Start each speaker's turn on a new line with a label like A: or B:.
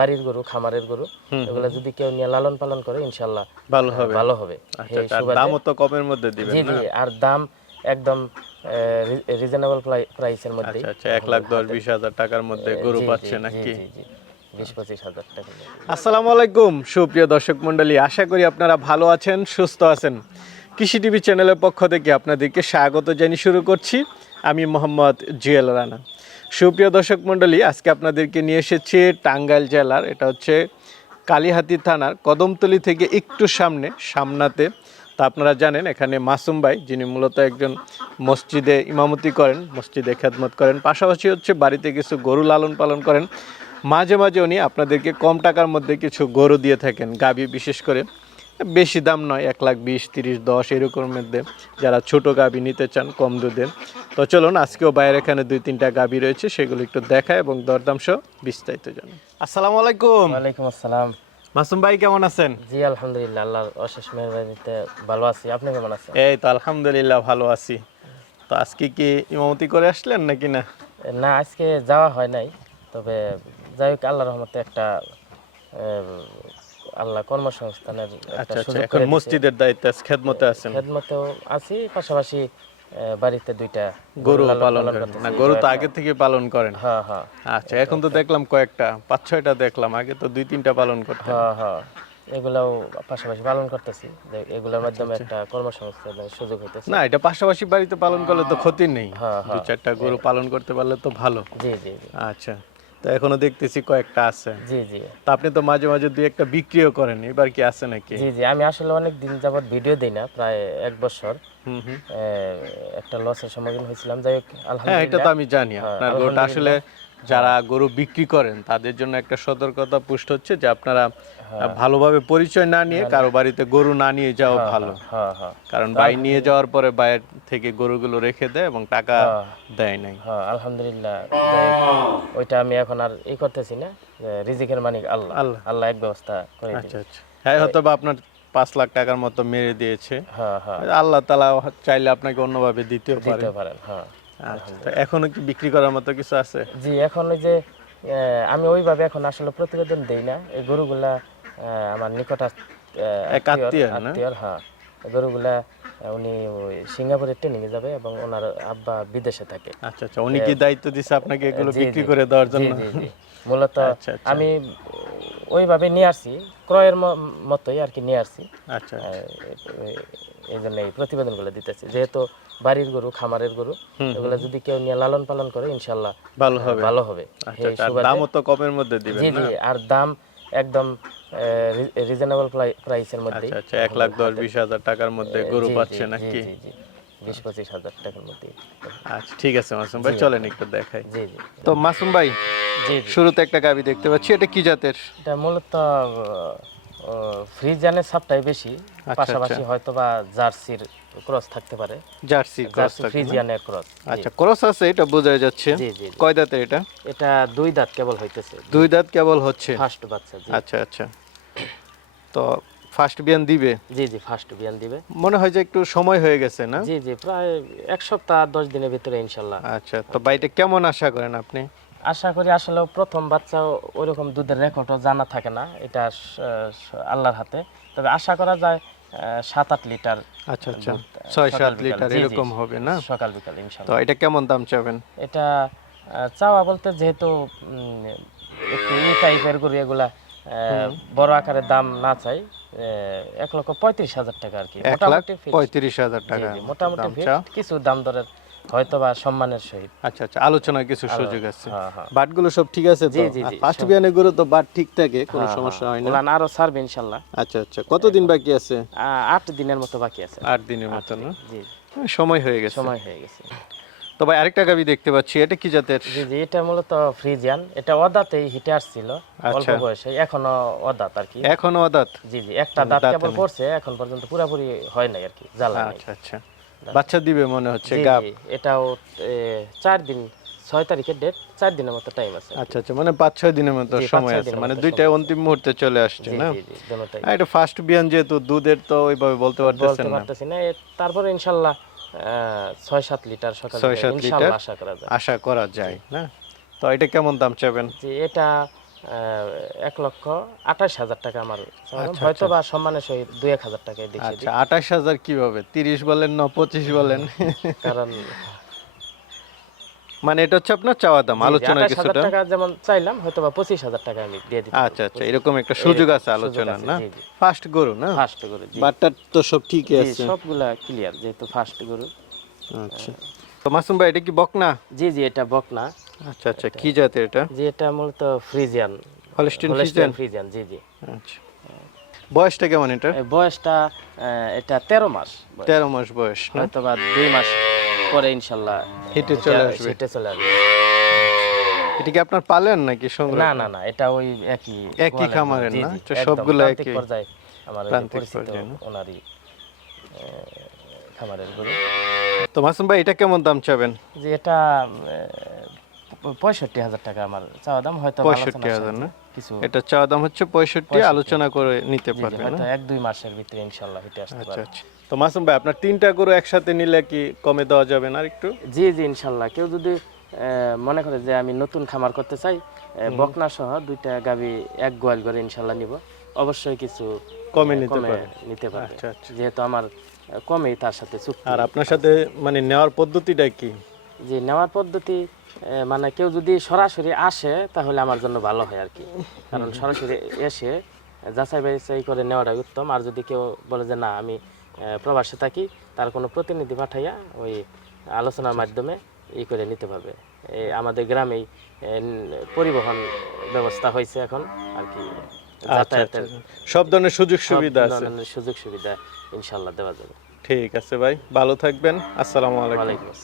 A: বাড়ির গরু খামারের গরু এগুলো যদি কেউ নিয়ে লালন পালন করে ইনশাল্লাহ
B: ভালো হবে।
A: ভালো হবে।
B: আচ্ছা আচ্ছা, দামও তো কমের মধ্যে দিবেন
A: জি জি আর দাম একদম রিজনেবল প্রাইসের মধ্যে
B: আচ্ছা এক লাখ দশ বিশ হাজার টাকার মধ্যে গরু পাচ্ছে নাকি? আসসালামু আলাইকুম সুপ্রিয় দর্শক মণ্ডলী আশা করি আপনারা ভালো আছেন সুস্থ আছেন। কৃষি টিভি চ্যানেলের পক্ষ থেকে আপনাদেরকে স্বাগত জানিয়ে শুরু করছি। আমি মোহাম্মদ জুয়েল রানা। সুপ্রিয় দর্শক মণ্ডলী, আজকে আপনাদেরকে নিয়ে এসেছি টাঙ্গাইল জেলার, এটা হচ্ছে কালীহাতি থানার কদমতলি থেকে একটু সামনে, সামনাতে। তা আপনারা জানেন, এখানে মাসুম ভাই, যিনি মূলত একজন মসজিদে ইমামতি করেন, মসজিদে খেদমত করেন, পাশাপাশি হচ্ছে বাড়িতে কিছু গরু লালন পালন করেন। মাঝে মাঝে উনি আপনাদেরকে কম টাকার মধ্যে কিছু গরু দিয়ে থাকেন গাবি বিশেষ করে। বেশি দাম নয় এক লাখ বিশ তিরিশ দশ এরকমের মধ্যে যারা ছোট গাবি নিতে চান কম দুধের। তো চলুন আজকেও বাইরে এখানে দুই তিনটা গাবি রয়েছে সেগুলো একটু দেখায় এবং দরদাম সহ বিস্তারিত জানাই। আসসালামু আলাইকুম।
A: ওয়ালাইকুম আসসালাম।
B: মাসুম ভাই কেমন আছেন?
A: জি আলহামদুলিল্লাহ আল্লাহর অশেষ মেহরবানিতে ভালো আছি। আপনি কেমন আছেন?
B: এই তো আলহামদুলিল্লাহ ভালো আছি। তো আজকে কি ইমামতি করে আসলেন নাকি না?
A: না আজকে যাওয়া হয় নাই তবে যাই হোক আল্লাহ রহমতে একটা আল্লাহ কর্মসংস্থানের
B: আচ্ছা আচ্ছা এখন মসজিদের দায়িত্বে খেদমতে আছেন?
A: খেদমতেও আছি পাশাপাশি বাড়িতে দুইটা
B: গরু পালন করেন। না গরু তো আগে থেকে পালন করেন।
A: হ্যাঁ হ্যাঁ।
B: আচ্ছা এখন তো দেখলাম কয়েকটা পাঁচ ছয়টা দেখলাম আগে তো দুই তিনটা পালন করতেন।
A: হ্যাঁ হ্যাঁ এগুলাও পাশাপাশি পালন করতেছি। এগুলোর মাধ্যমে
B: আচ্ছা,
A: একটা কর্মসংস্থানের সুযোগ হইতেছে।
B: না এটা পাশাপাশি বাড়িতে পালন করলে তো ক্ষতি নেই।
A: হ্যাঁ
B: দুই চারটা গরু পালন করতে পারলে তো ভালো।
A: জি জি।
B: আচ্ছা। তো এখনও দেখতেছি কয়েকটা আছে।
A: জি জি।
B: তো আপনি তো মাঝে মাঝে দুই একটা বিক্রিও করেন এবার কি আছে নাকি?
A: জি জি আমি আসলে অনেক দিন যাবত ভিডিও দিই না প্রায় এক বছর।
B: হুম হুম।
A: আহ, একটা লসের সম্মুখীন হয়েছিলাম। যাই হোক
B: হ্যাঁ এটা তো আমি জানি
A: হ্যাঁ,
B: আপনার গরুটা আসলে যারা গরু বিক্রি করেন তাদের জন্য একটা সতর্কতা পুষ্ট হচ্ছে যে আপনারা ভালোভাবে পরিচয় না নিয়ে কারও বাড়িতে গরু না নিয়ে যাওয়া ভালো।
A: হ্যাঁ হ্যাঁ
B: কারণ বাই নিয়ে যাওয়ার পরে বাইরের থেকে গরুগুলো রেখে দেয় এবং টাকা দেয় নাই।
A: হ্যাঁ আলহামদুলিল্লাহ ওইটা আমি এখন আর ই করতেছি না রিজিকের মালিক আল্লাহ।
B: আল্লাহ।
A: আল্লাহ এক ব্যবস্থা করে
B: আচ্ছা আচ্ছা। হ্যাঁ হয়তো বা আপনার পাঁচ লাখ টাকার মতো মেরে দিয়েছে।
A: হ্যাঁ হ্যাঁ।
B: আল্লাহ তালা চাইলে আপনাকে অন্যভাবে দিতেও পারে।
A: দিতে পারেন হ্যাঁ।
B: আচ্ছা। এখনও কি বিক্রি করার মতো কিছু আছে?
A: জি এখন ওই যে আমি ওইভাবে এখন আসলে প্রতিবেদন দেই না। এই গরুগুলা আমার নিকট
B: আত্মীয়
A: হ্যাঁ। গরুগুলা উনি সিঙ্গাপুরে ট্রেনিং এ যাবে এবং ওনার আব্বা বিদেশে থাকে।
B: আচ্ছা আচ্ছা। উনি কি দায়িত্ব দিছে আপনাকে এগুলো বিক্রি করে দেওয়ার জন্য?
A: মূলত
B: আচ্ছা, আচ্ছা।
A: আমি ওইভাবে নিয়ে আসছি। ক্রয়ের মতোই আর কি নিয়ে আসছি।
B: আচ্ছা।
A: এই জন্য এই প্রতিবেদনগুলো দিতেছি। যেহেতু বাড়ির গরু খামারের গরু এগুলো যদি কেউ নিয়ে লালন পালন করে ইনশাল্লাহ
B: ভালো হবে।
A: ভালো হবে।
B: আচ্ছা আচ্ছা, দামও তো কমের মধ্যে দিবেন
A: জি জি আর দাম একদম রিজনেবল প্রাইসের মধ্যে
B: আচ্ছা এক লাখ দশ বিশ হাজার টাকার মধ্যে গরু পাচ্ছে নাকি?
A: জি জি বিশ পঁচিশ হাজার টাকার মধ্যে
B: আচ্ছা ঠিক আছে মাসুম ভাই চলেন একটু দেখাই।
A: জি জি।
B: তো মাসুম ভাই
A: জি জি।
B: শুরুতে একটা গাবি দেখতে পাচ্ছি এটা কি জাতের?
A: এটা মূলত ফ্রিজানের সাপটাই বেশি
B: আচ্ছা,
A: পাশাপাশি হয়তো বা জার্সির ক্রস থাকতে পারে।
B: জার্সি ক্রস
A: ফ্রিজিয়ানের ক্রস
B: আচ্ছা ক্রস আছে এটা বোঝা যাচ্ছে।
A: জি জি জি।
B: কয় দাঁতের এটা?
A: এটা দুই দাঁত কেবল হইতেছে।
B: দুই দাঁত কেবল হচ্ছে?
A: ফার্স্ট বাচ্চা
B: আচ্ছা আচ্ছা। তো ফার্স্ট বিয়ান দিবে?
A: জি জি ফার্স্ট বিয়ান দিবে।
B: মনে হয় যে একটু সময় হয়ে গেছে না?
A: জি জি প্রায় এক সপ্তাহ দশ দিনের ভিতরে ইনশাল্লাহ।
B: আচ্ছা তো বাড়িটা কেমন আশা করেন আপনি?
A: আশা করি আসলে প্রথম বাচ্চা ওইরকম দুধের রেকর্ডও জানা থাকে না এটা আল্লাহর হাতে। তবে আশা করা যায় সাত আট লিটার
B: আচ্ছা আচ্ছা। ছয় সাত লিটার এরকম হবে না?
A: সকাল বিকাল
B: তো এটা কেমন দাম চাবেন?
A: এটা চাওয়া বলতে যেহেতু একটু ই টাইপের গরু এগুলা বড় আকারের দাম না চাই এক লক্ষ পঁয়ত্রিশ হাজার টাকা আর কি। মোটামুটি
B: পঁয়ত্রিশ হাজার টাকা
A: মোটামুটি কিছু দাম দরের হয়তো বা সম্মানের সহিত।
B: আচ্ছা আচ্ছা আলোচনার কিছু সুযোগ আছে।
A: হ্যাঁ হ্যাঁ।
B: বাটগুলো সব ঠিক আছে তো? ফার্স্ট বিয়ানে গরু তো বাট ঠিক থাকে কোনো
A: হ্যাঁ,
B: সমস্যা হয় না।
A: ওলান আরও ছাড়বে ইনশাল্লাহ।
B: আচ্ছা আচ্ছা কতদিন বাকি আছে?
A: আট দিনের মতো বাকি আছে।
B: আট দিনের মতো না?
A: জি।
B: সময় হয়ে গেছে।
A: সময় হয়ে গেছে।
B: তো ভাই আরেকটা গাবি দেখতে পাচ্ছি এটা কি জাতের?
A: জি জি এটা মূলত ফ্রিজিয়ান। এটা অদাতেই হিটে আসছিল অল্প
B: আচ্ছা।
A: বয়সে। এখনও অদাত আর কি।
B: এখনও অদাত?
A: জি জি একটা দাঁত কেবল পড়ছে এখন পর্যন্ত পুরোপুরি হয় নাই আর কি জ্বালা
B: আচ্ছা আচ্ছা। বাচ্চা দিবে মনে হচ্ছে গাব।
A: এটাও চার দিন ছয় তারিখের ডেট চার দিনের মতো টাইম আছে।
B: আচ্ছা আচ্ছা মানে পাঁচ ছয় দিনের মতো সময় আছে মানে
A: মতো
B: দুইটাই অন্তিম মুহূর্তে চলে আসছে না? এটা ফার্স্ট বিয়ান যেহেতু দুধের তো ওইভাবে বলতে পারতেছেন
A: বলতে
B: না।
A: পারতেছি না তারপরে ইনশাল্লাহ আহ, ছয় সাত লিটার সকালে
B: ছয় সাত
A: ইনশাল্লাহ
B: লিটার
A: আশা করা যায়।
B: আশা করা যায় না? তো এটা কেমন দাম চাবেন
A: এটা এক লক্ষ আঠাশ হাজার টাকা আমার দাম।
B: আচ্ছা,
A: হয়তো বা সম্মানের সহিত দুই এক হাজার দেখিয়ে
B: আচ্ছা আঠাশ হাজার কীভাবে? তিরিশ বলেন না পঁচিশ বলেন।
A: কারণ
B: মানে এটা হচ্ছে আপনার চাওয়া দাম আলোচনা কিছুটা।
A: টাকা যেমন চাইলাম হয়তো বা পঁচিশ হাজার টাকা আমি দিয়ে দিতে
B: আচ্ছা আচ্ছা এরকম একটা সুযোগ আছে আলোচনার না। ফার্স্ট গরু না?
A: ফার্স্ট গরু
B: বাটটার তো সব ঠিকই আছে।
A: সবগুলা ক্লিয়ার যেহেতু ফার্স্ট গরু
B: আচ্ছা। তো মাসুম ভাই এটা কি বকনা?
A: জি জি এটা বকনা।
B: আচ্ছা আচ্ছা কি জাতের এটা?
A: জি এটা মূলত ফ্রিজিয়ান।
B: Holstein Friesian?
A: ফ্রিজিয়ান জি জি।
B: আচ্ছা। বয়সটা কেমন এটা
A: বয়সটা এটা তেরো মাস বয়স।
B: তেরো মাস বয়স
A: হয়তো বা দুই মাস পরে ইনশাল্লাহ
B: হেঁটে চলে আসবে।
A: হেঁটে চলে আসবে।
B: এটা কি আপনার পালেন নাকি সংগ্রহ?
A: না না না এটা ওই একই
B: একই খামারের না? সবগুলা একই।
A: পর্যায়ে আমার পরিচিত ওনারই খামারের গরু।
B: তো মাসুম ভাই এটা কেমন দাম চাবেন?
A: যে এটা পঁয়ষট্টি হাজার টাকা আমার চাওয়া দাম হয়তো
B: পঁয়ষট্টি হাজার না?
A: কিছু
B: এটা চাওয়া দাম হচ্ছে পঁয়ষট্টি আলোচনা করে নিতে পারবেন
A: হয়তো এক দুই মাসের ভিতরে ইনশাল্লাহ হেঁটে আসতে
B: আচ্ছা
A: পারবে
B: আচ্ছা। তো মাসুম ভাই আপনার তিনটা গরু একসাথে নিলে কি কমে দেওয়া যাবে না একটু
A: জি জি ইনশাল্লাহ কেউ যদি মনে করে যে আমি নতুন খামার করতে চাই বকনা সহ দুইটা গাবি এক গোয়াল করে ইনশাল্লাহ নিব। অবশ্যই কিছু
B: কমে নিতে
A: কমে
B: পারবে।
A: নিতে পারবে।
B: আচ্ছা।
A: যেহেতু আমার কমেই তার সাথে চুক্তি।
B: আর আপনার সাথে মানে নেওয়ার পদ্ধতিটা কি?
A: যে নেওয়ার পদ্ধতি মানে কেউ যদি সরাসরি আসে তাহলে আমার জন্য ভালো হয় আর কি। কারণ সরাসরি এসে যাচাই বাছাই করে নেওয়াটাই উত্তম। আর যদি কেউ বলে যে না আমি প্রবাসে থাকি তার কোনো প্রতিনিধি পাঠাইয়া ওই আলোচনার মাধ্যমে ই করে নিতে পারবে। এই আমাদের গ্রামেই পরিবহন ব্যবস্থা হয়েছে এখন আর কি।
B: আচ্ছা আচ্ছা।
A: যাতায়াতের
B: সব ধরনের সুযোগ সুবিধা আছে।
A: সুযোগ সুবিধা ইনশাল্লাহ দেওয়া যাবে।
B: ঠিক আছে ভাই ভালো থাকবেন। আসসালামু আলাইকুম।
A: আসসালাম।